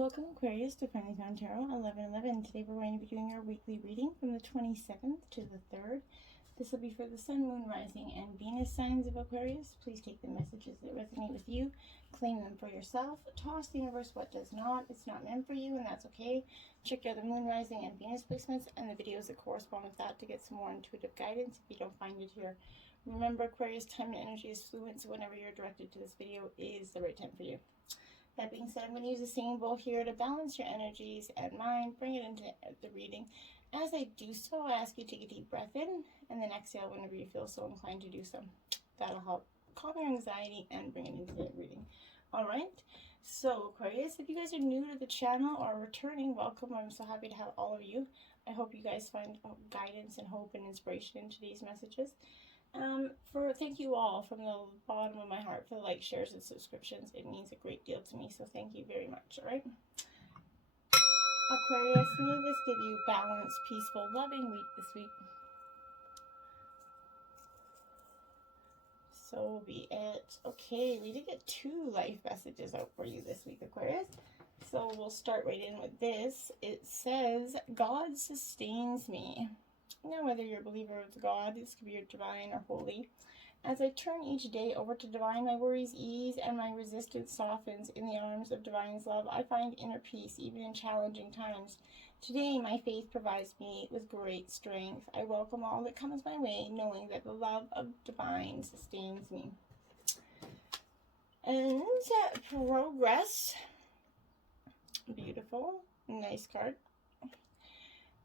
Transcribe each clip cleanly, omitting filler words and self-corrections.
Welcome, Aquarius, to Finally Found Tarot 1111. Today we're going to be doing our weekly reading from the 27th to the 3rd. This will be for the Sun, Moon, Rising, and Venus signs of Aquarius. Please take the messages that resonate with you, claim them for yourself, toss the universe what does not. It's not meant for you, and that's okay. Check out the Moon, Rising, and Venus placements and the videos that correspond with that to get some more intuitive guidance if you don't find it here. Remember, Aquarius, time and energy is fluid, so whenever you're directed to this video is the right time for you. That being said, I'm going to use the singing bowl here to balance your energies and mine, bring it into the reading. As I do so, I ask you to take a deep breath in and then exhale whenever you feel so inclined to do so. That'll help calm your anxiety and bring it into the reading. Alright, so Aquarius, if you guys are new to the channel or returning, welcome. I'm so happy to have all of you. I hope you guys find guidance and hope and inspiration in today's messages. Thank you all from the bottom of my heart for the likes, shares, and subscriptions. It means a great deal to me, so thank you very much. All right, Aquarius, may this give you balanced, peaceful, loving week this week. So be it. Okay, we did get 2 life messages out for you this week, Aquarius. So we'll start right in with this. It says, God sustains me. Now, whether you're a believer with God, this could be your divine or holy. As I turn each day over to divine, my worries ease and my resistance softens. In the arms of divine's love, I find inner peace even in challenging times. Today, my faith provides me with great strength. I welcome all that comes my way, knowing that the love of divine sustains me. And progress. Beautiful. Nice card.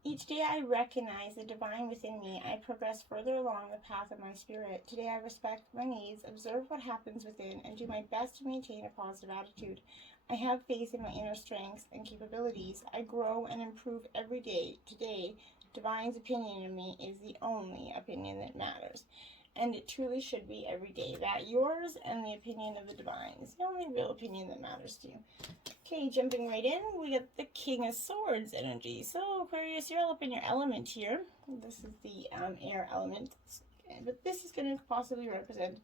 Each day I recognize the divine within me. I progress further along the path of my spirit. Today I respect my needs, observe what happens within, and do my best to maintain a positive attitude. I have faith in my inner strengths and capabilities. I grow and improve every day. Today, divine's opinion of me is the only opinion that matters. And it truly should be every day. That yours and the opinion of the divine is the only real opinion that matters to you. Okay, jumping right in, we got the King of Swords energy. So, Aquarius, you're all up in your element here. This is the air element. But this is going to possibly represent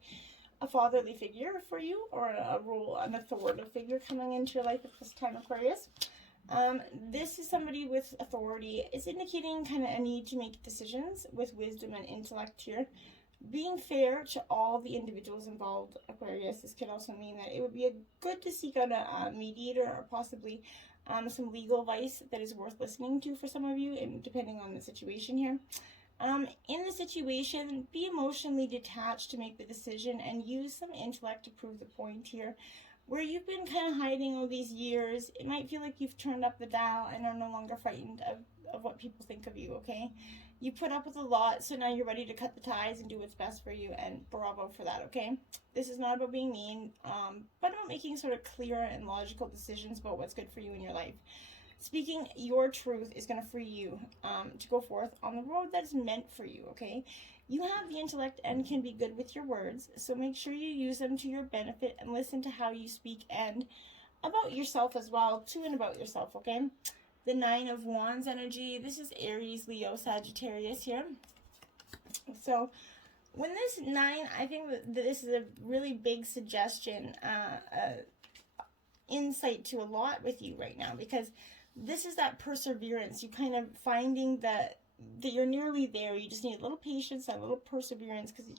a fatherly figure for you, or an authoritative figure coming into your life at this time, Aquarius. This is somebody with authority. It's indicating kind of a need to make decisions with wisdom and intellect here. Being fair to all the individuals involved, Aquarius, this could also mean that it would be good to seek out a mediator or possibly some legal advice that is worth listening to for some of you, and depending on the situation here. In the situation, be emotionally detached to make the decision and use some intellect to prove the point here. Where you've been kind of hiding all these years, it might feel like you've turned up the dial and are no longer frightened of what people think of you, okay? You put up with a lot, so now you're ready to cut the ties and do what's best for you, and bravo for that, okay? This is not about being mean, but about making sort of clear and logical decisions about what's good for you in your life. Speaking your truth is going to free you to go forth on the road that is meant for you, okay? You have the intellect and can be good with your words, so make sure you use them to your benefit and listen to how you speak and about yourself as well, to and about yourself, okay? The 9 of Wands energy, this is Aries, Leo, Sagittarius here. So when this 9, I think that this is a really big suggestion, insight to a lot with you right now, because this is that perseverance. You kind of finding that you're nearly there. You just need a little patience, a little perseverance, because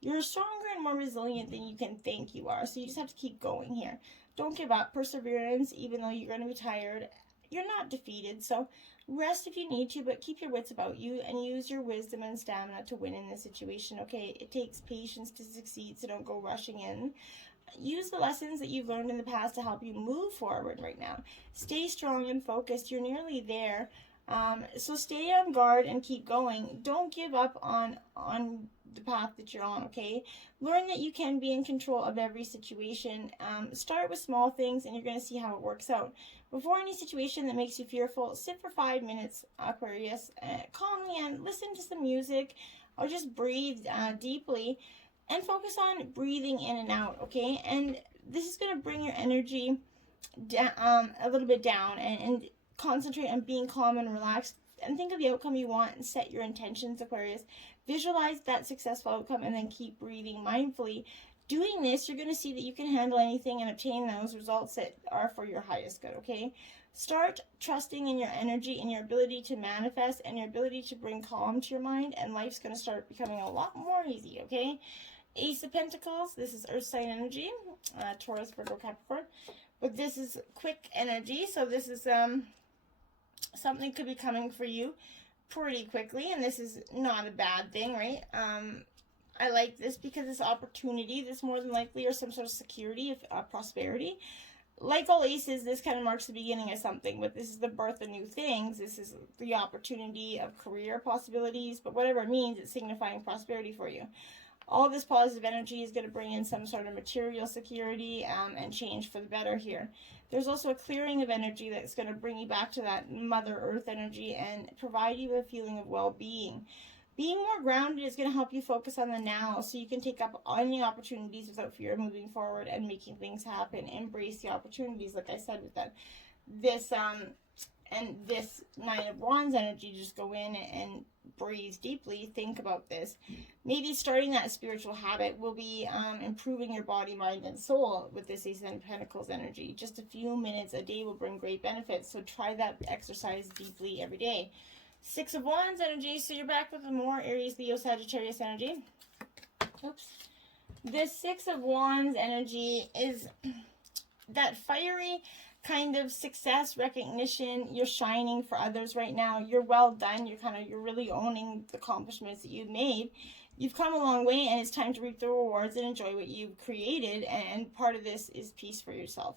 you're stronger and more resilient than you can think you are. So you just have to keep going here. Don't give up. Perseverance, even though you're going to be tired. You're not defeated, so rest if you need to, but keep your wits about you and use your wisdom and stamina to win in this situation, okay? It takes patience to succeed, so don't go rushing in. Use the lessons that you've learned in the past to help you move forward right now. Stay strong and focused. You're nearly there. So stay on guard and keep going. Don't give up on the path that you're on, okay? Learn that you can be in control of every situation. Start with small things and you're going to see how it works out. Before any situation that makes you fearful, sit for 5 minutes, Aquarius, calmly and listen to some music or just breathe deeply and focus on breathing in and out, okay? And this is going to bring your energy down, a little bit down, and concentrate on being calm and relaxed and think of the outcome you want and set your intentions, Aquarius. Visualize that successful outcome and then keep breathing mindfully. Doing this, you're going to see that you can handle anything and obtain those results that are for your highest good, okay? Start trusting in your energy and your ability to manifest and your ability to bring calm to your mind, and life's going to start becoming a lot more easy, okay? Ace of Pentacles, this is Earth sign energy, Taurus, Virgo, Capricorn. But this is quick energy, so this is something could be coming for you pretty quickly, and this is not a bad thing, right? I like this because this opportunity, this more than likely, or some sort of security, of prosperity. Like all aces, this kind of marks the beginning of something, but this is the birth of new things. This is the opportunity of career possibilities, but whatever it means, it's signifying prosperity for you. All this positive energy is going to bring in some sort of material security and change for the better here. There's also a clearing of energy that's going to bring you back to that Mother Earth energy and provide you with a feeling of well-being. Being more grounded is going to help you focus on the now, so you can take up any opportunities without fear of moving forward and making things happen. Embrace the opportunities, like I said, with that. This Nine of Wands energy, just go in and breathe deeply. Think about this. Maybe starting that spiritual habit will be improving your body, mind, and soul with this Ace of Pentacles energy. Just a few minutes a day will bring great benefits, so try that exercise deeply every day. Six of Wands energy, so you're back with more Aries, Leo, Sagittarius energy. Oops. This Six of Wands energy is that fiery kind of success, recognition. You're shining for others right now. You're well done. You're really owning the accomplishments that you've made. You've come a long way, and it's time to reap the rewards and enjoy what you've created, and part of this is peace for yourself.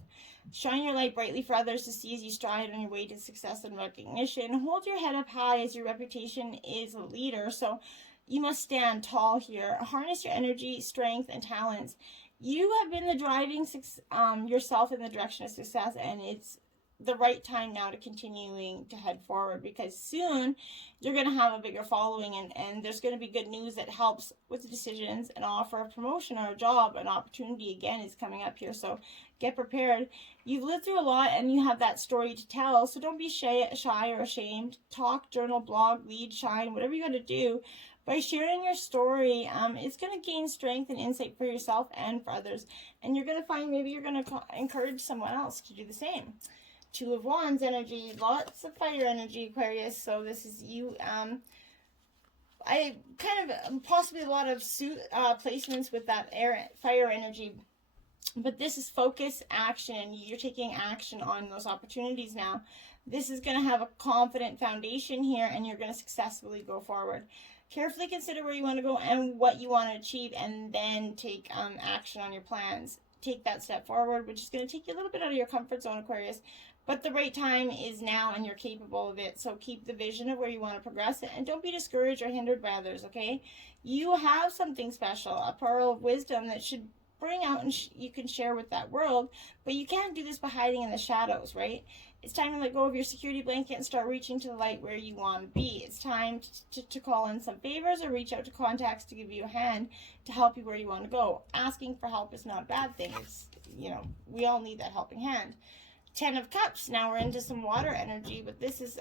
Shine your light brightly for others to see as you stride on your way to success and recognition. Hold your head up high, as your reputation is a leader, so you must stand tall here. Harness your energy, strength, and talents. You have been the driving yourself in the direction of success, and it's the right time now to continuing to head forward, because soon you're going to have a bigger following, and there's going to be good news that helps with the decisions. An offer, a promotion, or a job, an opportunity again is coming up here, so get prepared. You've lived through a lot and you have that story to tell, so don't be shy or ashamed. Talk, journal, blog, lead, shine, whatever you got to do. By sharing your story, it's going to gain strength and insight for yourself and for others, and you're going to find maybe you're going to encourage someone else to do the same. Two of Wands energy, lots of fire energy, Aquarius. So this is you. I kind of possibly a lot of placements with that fire energy, but this is focus, action. You're taking action on those opportunities now. This is going to have a confident foundation here, and you're going to successfully go forward. Carefully consider where you want to go and what you want to achieve, and then take action on your plans. Take that step forward, which is going to take you a little bit out of your comfort zone, Aquarius. But the right time is now, and you're capable of it. So keep the vision of where you want to progress, and don't be discouraged or hindered by others, okay? You have something special, a pearl of wisdom that should bring out and you can share with that world, but you can't do this by hiding in the shadows, right? It's time to let go of your security blanket and start reaching to the light where you want to be. It's time to call in some favors or reach out to contacts to give you a hand to help you where you want to go. Asking for help is not a bad thing. It's, we all need that helping hand. 10 of Cups. Now we're into some water energy, but this is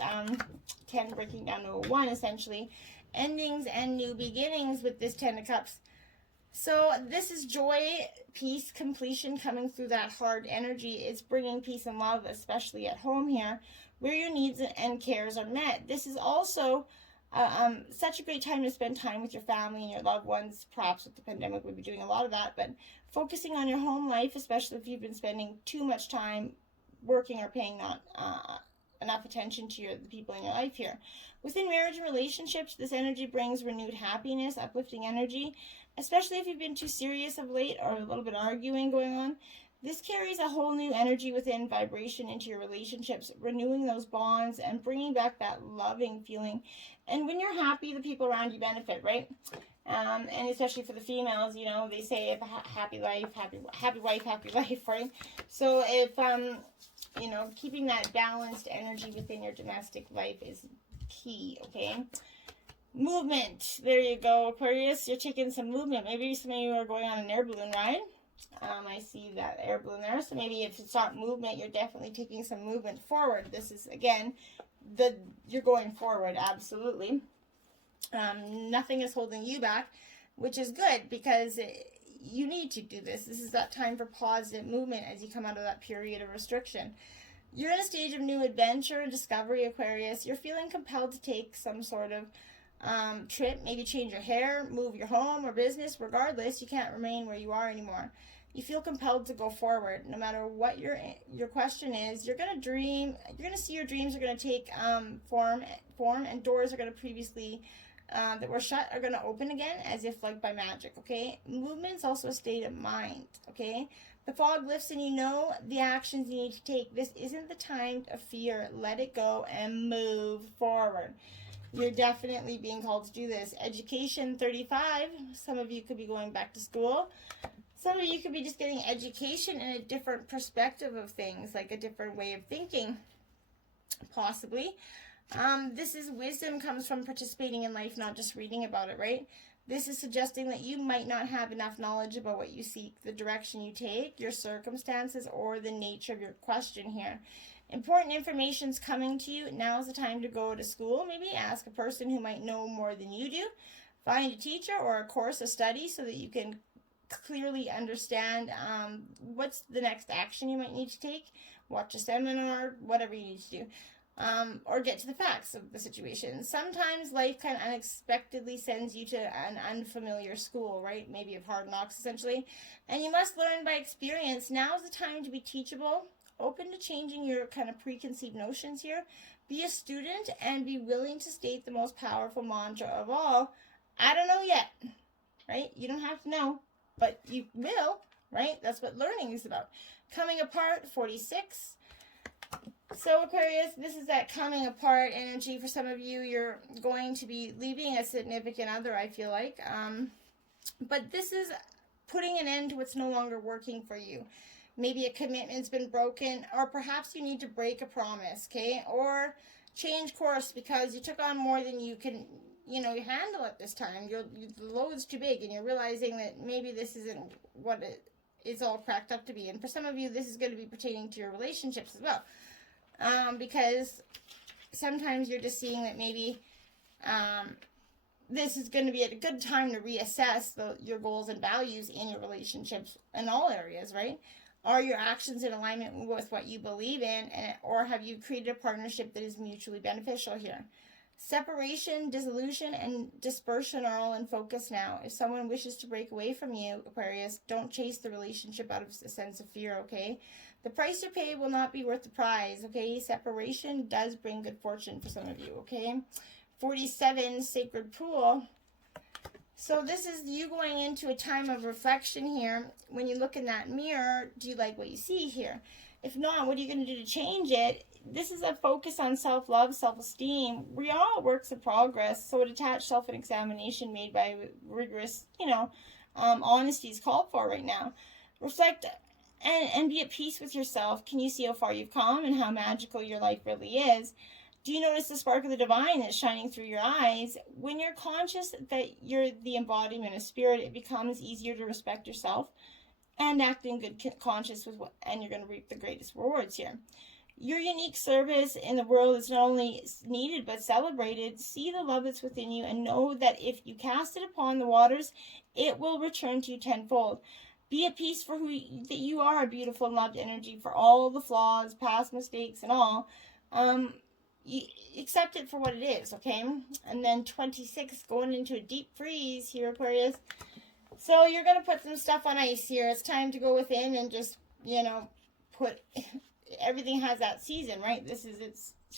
10 breaking down to a 1, essentially. Endings and new beginnings with this 10 of Cups. So this is joy, peace, completion coming through that hard energy. It's bringing peace and love, especially at home here, where your needs and cares are met. This is also such a great time to spend time with your family and your loved ones. Perhaps with the pandemic, we'll be doing a lot of that, but focusing on your home life, especially if you've been spending too much time working or paying not enough attention to the people in your life here. Within marriage and relationships, this energy brings renewed happiness, uplifting energy, especially if you've been too serious of late or a little bit of arguing going on. This carries a whole new energy within vibration into your relationships, renewing those bonds and bringing back that loving feeling. And when you're happy, the people around you benefit, right? And especially for the females, they say if a happy life, happy wife, happy life, right? So if, keeping that balanced energy within your domestic life is key, okay? Movement. There you go, Aquarius. You're taking some movement. Maybe some of you are going on an air balloon ride. I see that air balloon there. So maybe if it's not movement, you're definitely taking some movement forward. This is, again, you're going forward, absolutely. Nothing is holding you back, which is good, because you need to do this. This is that time for positive movement as you come out of that period of restriction. You're in a stage of new adventure and discovery, Aquarius. You're feeling compelled to take some sort of trip, maybe change your hair, move your home or business. Regardless, you can't remain where you are anymore. You feel compelled to go forward. No matter what your question is, you're going to dream. You're going to see your dreams are going to take form, and doors are going to previously that were shut are going to open again, as if like by magic, okay? Movement's also a state of mind, okay? The fog lifts and you know the actions you need to take. This isn't the time of fear. Let it go and move forward. You're definitely being called to do this. Education 35. Some of you could be going back to school. Some of you could be just getting education in a different perspective of things, like a different way of thinking, possibly. This is wisdom comes from participating in life, not just reading about it, right? This is suggesting that you might not have enough knowledge about what you seek, the direction you take, your circumstances, or the nature of your question here. Important information is coming to you. Now is the time to go to school. Maybe ask a person who might know more than you do. Find a teacher or a course of study so that you can clearly understand what's the next action you might need to take. Watch a seminar, whatever you need to do. Or get to the facts of the situation. Sometimes life kind of unexpectedly sends you to an unfamiliar school, right? Maybe of hard knocks, essentially. And you must learn by experience. Now is the time to be teachable, open to changing your kind of preconceived notions here. Be a student and be willing to state the most powerful mantra of all. I don't know yet, right? You don't have to know, but you will, right? That's what learning is about. Coming apart, 46. So Aquarius, this is that coming apart energy. For some of you, you're going to be leaving a significant other, I feel like. But this is putting an end to what's no longer working for you. Maybe a commitment's been broken, or perhaps you need to break a promise, okay? Or change course because you took on more than you can, you handle at this time. The load's too big, and you're realizing that maybe this isn't what it's all cracked up to be. And for some of you, this is going to be pertaining to your relationships as well. Because sometimes you're just seeing that maybe this is going to be a good time to reassess your goals and values in your relationships in all areas, right? Are your actions in alignment with what you believe in, or have you created a partnership that is mutually beneficial here? Separation, dissolution, and dispersion are all in focus now. If someone wishes to break away from you, Aquarius, don't chase the relationship out of a sense of fear, okay? The price you pay will not be worth the prize, okay? Separation does bring good fortune for some of you, okay? 47, Sacred Pool. So this is you going into a time of reflection here. When you look in that mirror, do you like what you see here? If not, what are you going to do to change it? This is a focus on self-love, self-esteem. We are all works in progress, so a detached self-examination made by rigorous, honesty is called for right now. Reflect and be at peace with yourself. Can you see how far you've come and how magical your life really is? Do you notice the spark of the divine that's shining through your eyes? When you're conscious that you're the embodiment of spirit, it becomes easier to respect yourself and act in good conscience and you're going to reap the greatest rewards here. Your unique service in the world is not only needed but celebrated. See the love that's within you and know that if you cast it upon the waters, it will return to you tenfold. Be at peace for that you are, a beautiful and loved energy, for all the flaws, past mistakes, and all. You accept it for what it is, okay? And then 26, going into a deep freeze here, Aquarius. So you're going to put some stuff on ice here. It's time to go within and just, put... Everything has that season, right? It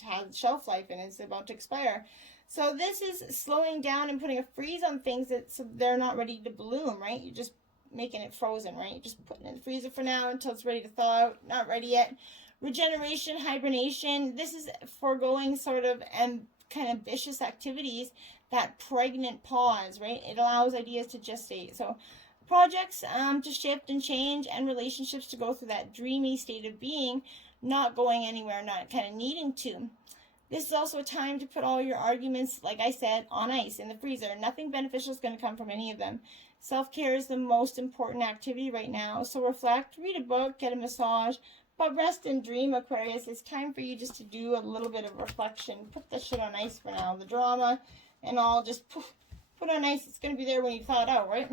has shelf life and it's about to expire. So this is slowing down and putting a freeze on things so they're not ready to bloom, right? You're just making it frozen, right? You're just putting it in the freezer for now until it's ready to thaw out. Not ready yet. Regeneration, hibernation. This is foregoing sort of kind of vicious activities. That pregnant pause, right? It allows ideas to gestate. So projects to shift and change, and relationships to go through that dreamy state of being, not going anywhere, not kind of needing to. This is also a time to put all your arguments, like I said, on ice in the freezer. Nothing beneficial is going to come from any of them. Self-care is the most important activity right now. So reflect, read a book, get a massage, but rest and dream, Aquarius. It's time for you just to do a little bit of reflection. Put this shit on ice for now. The drama and all, just put on ice. It's going to be there when you thaw it out, right?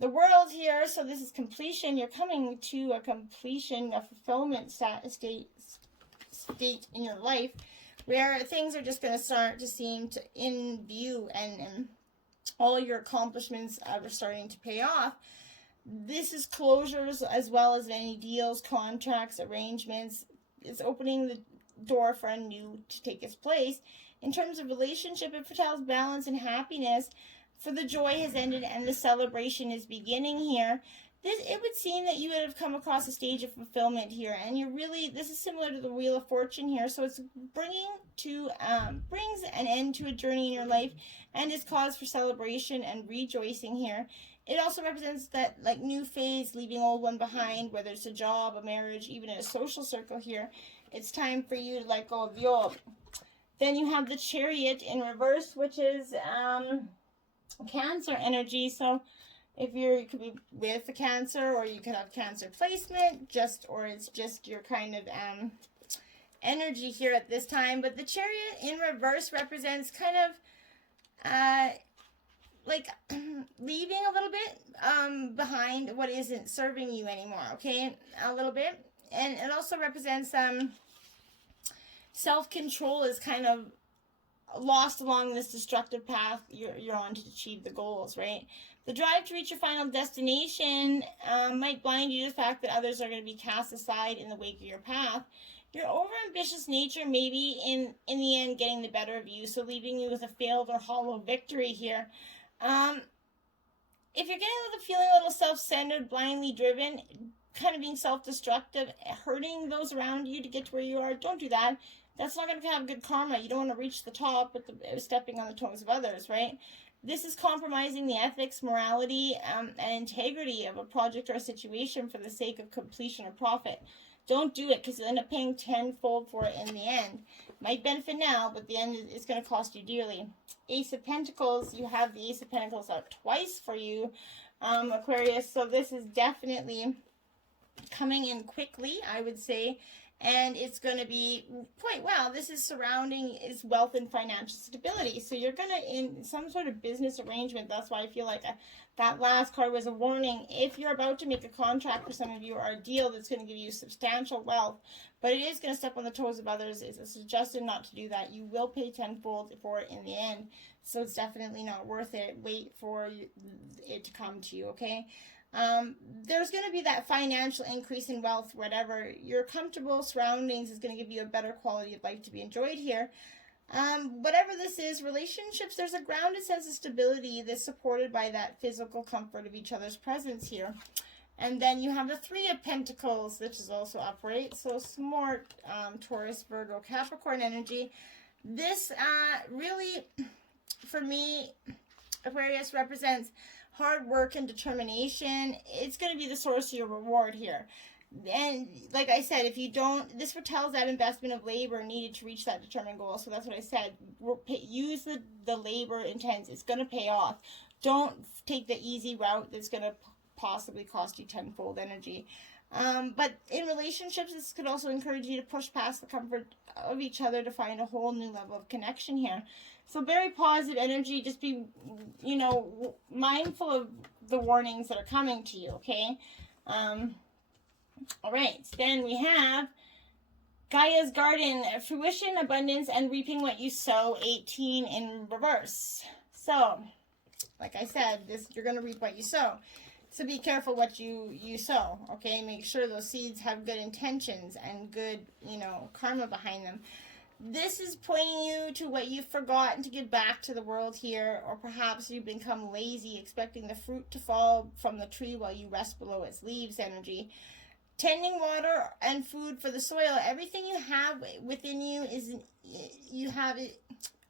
the world here. So this is completion. You're coming to a completion, a fulfillment state in your life, where things are just going to start to seem to in view, and all your accomplishments are starting to pay off. This is closures as well as any deals, contracts, arrangements. It's opening the door for a new to take its place. In terms of relationship, it foretells balance and happiness, for the joy has ended and the celebration is beginning here. It would seem that you would have come across a stage of fulfillment here, and this is similar to the Wheel of Fortune here. So it's brings an end to a journey in your life, and is cause for celebration and rejoicing here. It also represents that like new phase, leaving old one behind, whether it's a job, a marriage, even in a social circle here. It's time for you to let go of the old. Then you have the Chariot in reverse, which is Cancer energy. So if you could be with a Cancer, or you could have Cancer placement, or it's just your kind of energy here at this time. But the Chariot in reverse represents kind of like leaving a little bit behind what isn't serving you anymore, okay? A little bit. And it also represents self-control is kind of lost along this destructive path you're on to achieve the goals, right? The drive to reach your final destination might blind you to the fact that others are going to be cast aside in the wake of your path. Your overambitious nature may be in the end getting the better of you, so leaving you with a failed or hollow victory here. If you're feeling a little self-centered, blindly driven, kind of being self-destructive, hurting those around you to get to where you are, don't do that. That's not going to have good karma. You don't want to reach the top with stepping on the toes of others, right? This is compromising the ethics, morality, and integrity of a project or a situation for the sake of completion or profit. Don't do it, because you'll end up paying tenfold for it in the end. Might benefit now, but the end is going to cost you dearly. Ace of Pentacles, you have the Ace of Pentacles out twice for you, Aquarius. So this is definitely coming in quickly, I would say. And it's going to be quite well. This is surrounding is wealth and financial stability. So you're going to, in some sort of business arrangement, that's why I feel like that last card was a warning. If you're about to make a contract for some of you, or a deal that's going to give you substantial wealth, but it is going to step on the toes of others, it's suggested not to do that. You will pay tenfold for it in the end. So it's definitely not worth it. Wait for it to come to you, okay? There's going to be that financial increase in wealth, whatever. Your comfortable surroundings is going to give you a better quality of life to be enjoyed here. Whatever this is, relationships, there's a grounded sense of stability that's supported by that physical comfort of each other's presence here. And then you have the Three of Pentacles, which is also upright. So some more Taurus, Virgo, Capricorn energy. This really, for me, Aquarius represents hard work and determination. It's going to be the source of your reward here. And like I said, if you don't, this foretells that investment of labor needed to reach that determined goal. So that's what I said. Use the labor intense. It's going to pay off. Don't take the easy route that's going to possibly cost you tenfold energy. But in relationships, this could also encourage you to push past the comfort of each other to find a whole new level of connection here. So very positive energy. Just be, mindful of the warnings that are coming to you, okay? All right, then we have Gaia's Garden, fruition, abundance, and reaping what you sow, 18 in reverse. So, like I said, you're going to reap what you sow. So be careful what you sow, okay? Make sure those seeds have good intentions and good, karma behind them. This is pointing you to what you've forgotten to give back to the world here, or perhaps you've become lazy, expecting the fruit to fall from the tree while you rest below its leaves energy. Tending water and food for the soil. Everything you have within you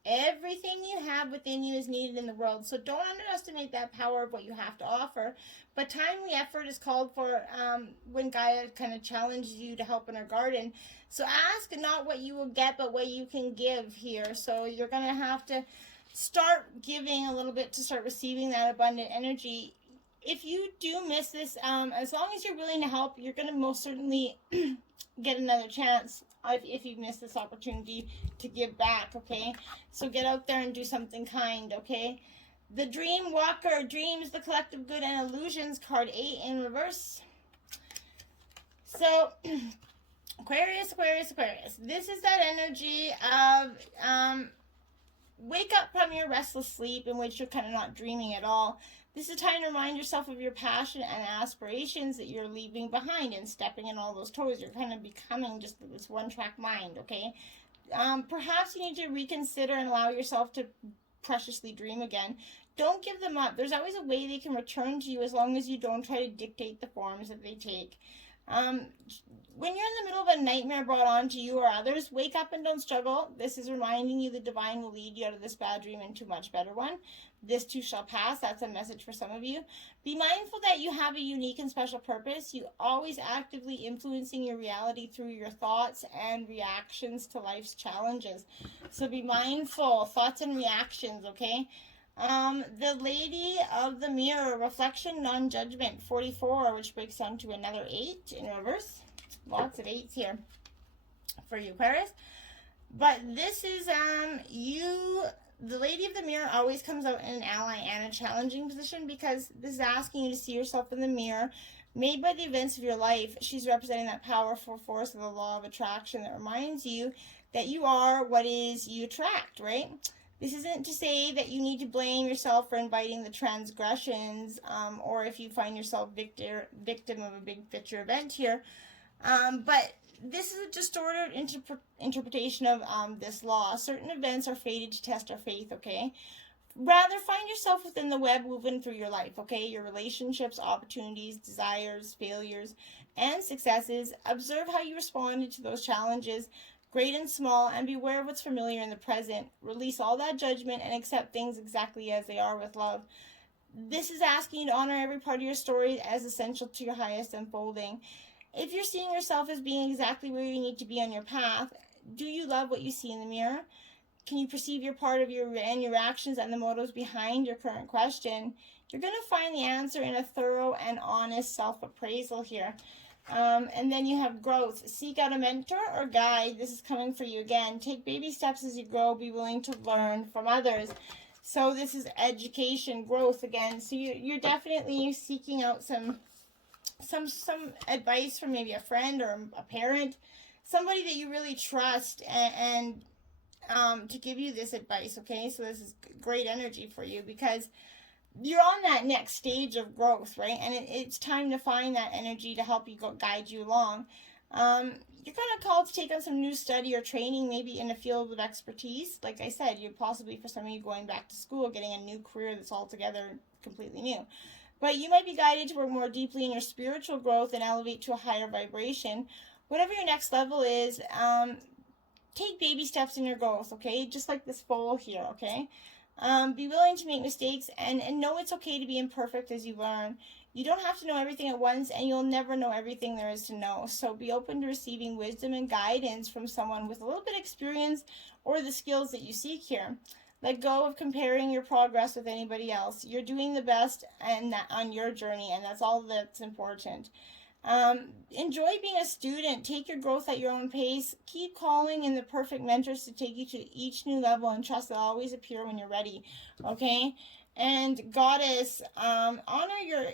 everything you have within you is needed in the world. So don't underestimate that power of what you have to offer. But timely effort is called for when Gaia kind of challenges you to help in her garden. So ask not what you will get, but what you can give here. So you're going to have to start giving a little bit to start receiving that abundant energy. If you do miss this, as long as you're willing to help, you're going to most certainly get another chance if you miss this opportunity to give back, okay? So get out there and do something kind, okay? The Dream Walker, Dreams, the Collective Good and Illusions, card 8 in reverse. So, Aquarius, Aquarius, Aquarius. This is that energy of wake up from your restless sleep in which you're kind of not dreaming at all. This is time to remind yourself of your passion and aspirations that you're leaving behind and stepping in all those toes. You're kind of becoming just this one-track mind, okay? Perhaps you need to reconsider and allow yourself to preciously dream again. Don't give them up. There's always a way they can return to you as long as you don't try to dictate the forms that they take. When you're in the middle of a nightmare brought on to you or others, wake up and don't struggle. This is reminding you the divine will lead you out of this bad dream into a much better one. This too shall pass. That's a message for some of you. Be mindful that you have a unique and special purpose. You always actively influencing your reality through your thoughts and reactions to life's challenges. So be mindful, thoughts and reactions, okay? The Lady of the Mirror, Reflection, Non-Judgment, 44, which breaks down to another 8 in reverse. Lots of 8s here for you, Aquarius. But this is, the Lady of the Mirror always comes out in an ally and a challenging position because this is asking you to see yourself in the mirror made by the events of your life. She's representing that powerful force of the law of attraction that reminds you that you are what is you attract, right? This isn't to say that you need to blame yourself for inviting the transgressions, or if you find yourself victim of a big picture event here. But this is a distorted interpretation of this law. Certain events are fated to test our faith, okay? Rather, find yourself within the web woven through your life, okay? Your relationships, opportunities, desires, failures, and successes. Observe how you responded to those challenges, great and small, and beware of what's familiar in the present. Release all that judgment and accept things exactly as they are with love. This is asking you to honor every part of your story as essential to your highest unfolding. If you're seeing yourself as being exactly where you need to be on your path, do you love what you see in the mirror? Can you perceive your part of your actions and the motives behind your current question? You're going to find the answer in a thorough and honest self-appraisal here. And then you have growth. Seek out a mentor or guide. This is coming for you again. Take baby steps as you grow. Be willing to learn from others. So this is education, growth again. So you're definitely seeking out some advice from maybe a friend or a parent, somebody that you really trust, and to give you this advice, okay? So this is great energy for you because you're on that next stage of growth, right? And it's time to find that energy to help you guide you along. You're kind of called to take on some new study or training, maybe in a field of expertise. Like I said, you're possibly, for some of you, going back to school, getting a new career that's altogether completely new. But you might be guided to work more deeply in your spiritual growth and elevate to a higher vibration. Whatever your next level is, take baby steps in your growth, okay? Just like this foal here, okay? Be willing to make mistakes and know it's okay to be imperfect as you learn. You don't have to know everything at once, and you'll never know everything there is to know. So be open to receiving wisdom and guidance from someone with a little bit of experience or the skills that you seek here. Let go of comparing your progress with anybody else. You're doing the best on your journey, and that's all that's important. Enjoy being a student. Take your growth at your own pace. Keep calling in the perfect mentors to take you to each new level, and trust they'll always appear when you're ready, okay? And Goddess, honor your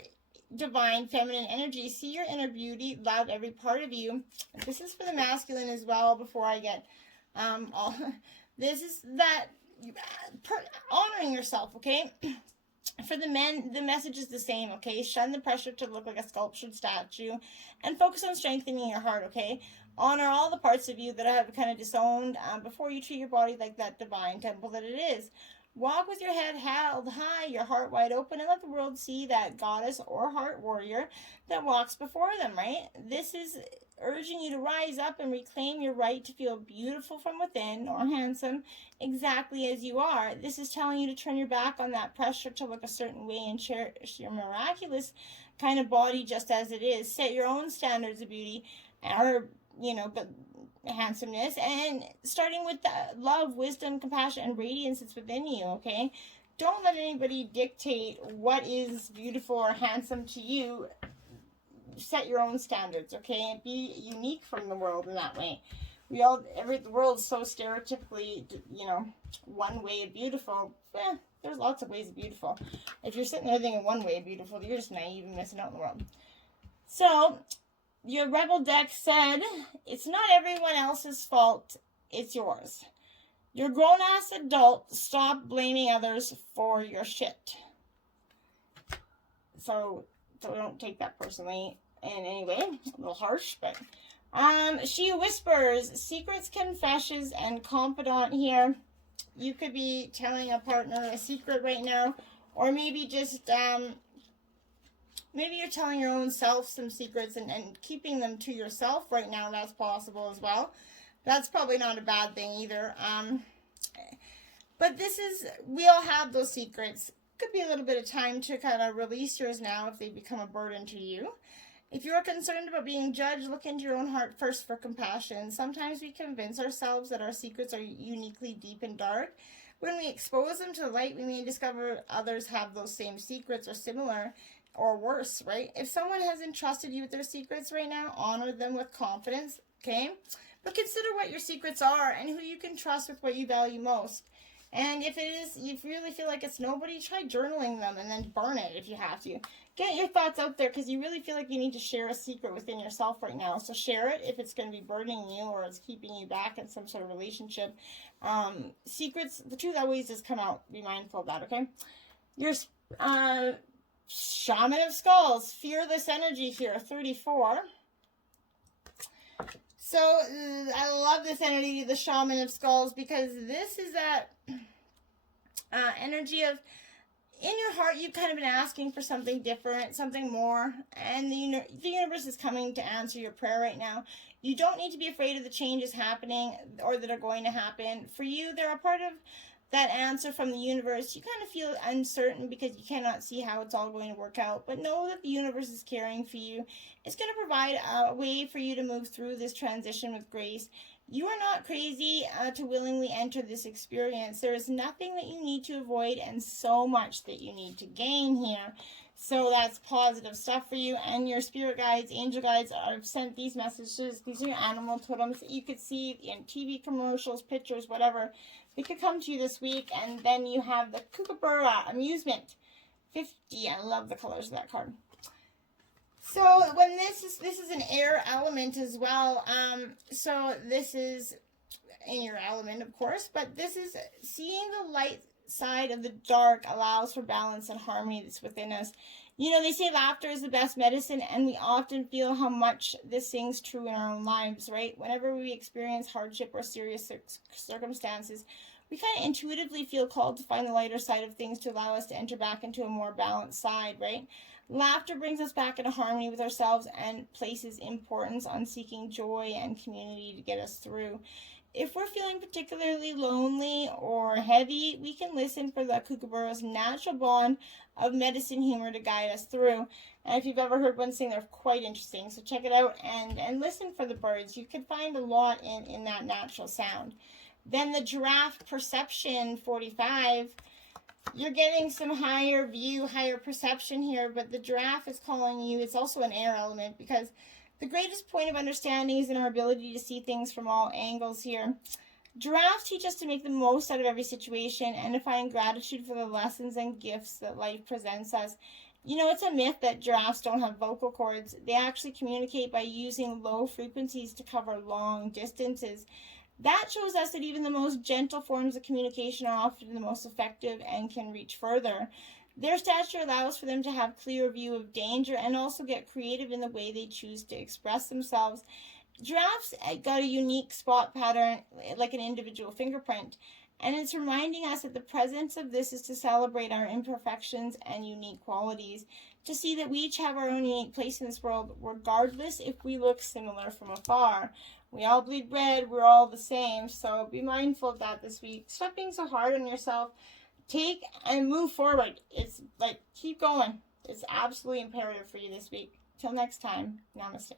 divine feminine energy. See your inner beauty. Love every part of you. This is for the masculine as well before I get this is that honoring yourself, okay? For the men, the message is the same, okay? Shun the pressure to look like a sculptured statue and focus on strengthening your heart, okay? Honor all the parts of you that have kind of disowned before you treat your body like that divine temple that it is. Walk with your head held high, your heart wide open, and let the world see that goddess or heart warrior that walks before them, right? This is urging you to rise up and reclaim your right to feel beautiful from within or handsome exactly as you are. This is telling you to turn your back on that pressure to look a certain way and cherish your miraculous kind of body just as it is. Set your own standards of beauty or, but handsomeness, and starting with the love, wisdom, compassion, and radiance that's within you, okay? Don't let anybody dictate what is beautiful or handsome to you. Set your own standards, okay? And be unique from the world in that way. The world's so stereotypically, one way of beautiful. There's lots of ways of beautiful. If you're sitting there thinking one way of beautiful, you're just naive and missing out in the world. So, your Rebel deck said, it's not everyone else's fault, it's yours. You're a grown-ass adult, stop blaming others for your shit. So don't take that personally in any way. A little harsh, but... She whispers, secrets, confessions, and confidant here. You could be telling a partner a secret right now, or maybe just, maybe you're telling your own self some secrets and keeping them to yourself right now. That's possible as well. That's probably not a bad thing either. But this is, we all have those secrets. Could be a little bit of time to kind of release yours now if they become a burden to you. If you're concerned about being judged, look into your own heart first for compassion. Sometimes we convince ourselves that our secrets are uniquely deep and dark. When we expose them to the light, we may discover others have those same secrets or similar or worse, right? If someone has entrusted you with their secrets right now, honor them with confidence, okay? But consider what your secrets are and who you can trust with what you value most. And if it is, you really feel like it's nobody, try journaling them and then burn it if you have to. Get your thoughts out there because you really feel like you need to share a secret within yourself right now. So share it if it's going to be burdening you or it's keeping you back in some sort of relationship. Secrets, the truth always does come out. Be mindful of that, okay? Your Shaman of Skulls, fearless energy here, 34. So I love this energy, the Shaman of Skulls, because this is that energy of, in your heart, you've kind of been asking for something different, something more, and the universe is coming to answer your prayer right now. You don't need to be afraid of the changes happening or that are going to happen. For you, they're a part of that answer from the universe. You kind of feel uncertain because you cannot see how it's all going to work out, but know that the universe is caring for you. It's going to provide a way for you to move through this transition with grace. You are not crazy to willingly enter this experience. There is nothing that you need to avoid and so much that you need to gain here. So that's positive stuff for you. And your spirit guides, angel guides have sent these messages. These are your animal totems that you could see in TV commercials, pictures, whatever. They could come to you this week. And then you have the Kookaburra Amusement 50. I love the colors of that card. So when this is an air element as well. So this is in your element, of course, but this is seeing the light side of the dark allows for balance and harmony that's within us. You know, they say laughter is the best medicine, and we often feel how much this thing's true in our own lives, right? Whenever we experience hardship or serious circumstances, we kind of intuitively feel called to find the lighter side of things to allow us to enter back into a more balanced side, right? Laughter brings us back into harmony with ourselves and places importance on seeking joy and community to get us through. If we're feeling particularly lonely or heavy, we can listen for the Kookaburra's natural bond of medicine humor to guide us through. And if you've ever heard one sing, they're quite interesting. So check it out and listen for the birds. You can find a lot in that natural sound. Then the Giraffe Perception 45. You're getting some higher view, higher perception here, but the giraffe is calling you. It's also an air element because the greatest point of understanding is in our ability to see things from all angles here. Giraffes teach us to make the most out of every situation and to find gratitude for the lessons and gifts that life presents us. You know, it's a myth that giraffes don't have vocal cords. They actually communicate by using low frequencies to cover long distances. That shows us that even the most gentle forms of communication are often the most effective and can reach further. Their stature allows for them to have clear view of danger and also get creative in the way they choose to express themselves. Giraffes got a unique spot pattern, like an individual fingerprint, and it's reminding us that the presence of this is to celebrate our imperfections and unique qualities, to see that we each have our own unique place in this world, regardless if we look similar from afar. We all bleed red, we're all the same, so be mindful of that this week. Stop being so hard on yourself. Take and move forward. It's like, keep going. It's absolutely imperative for you this week. Till next time, namaste.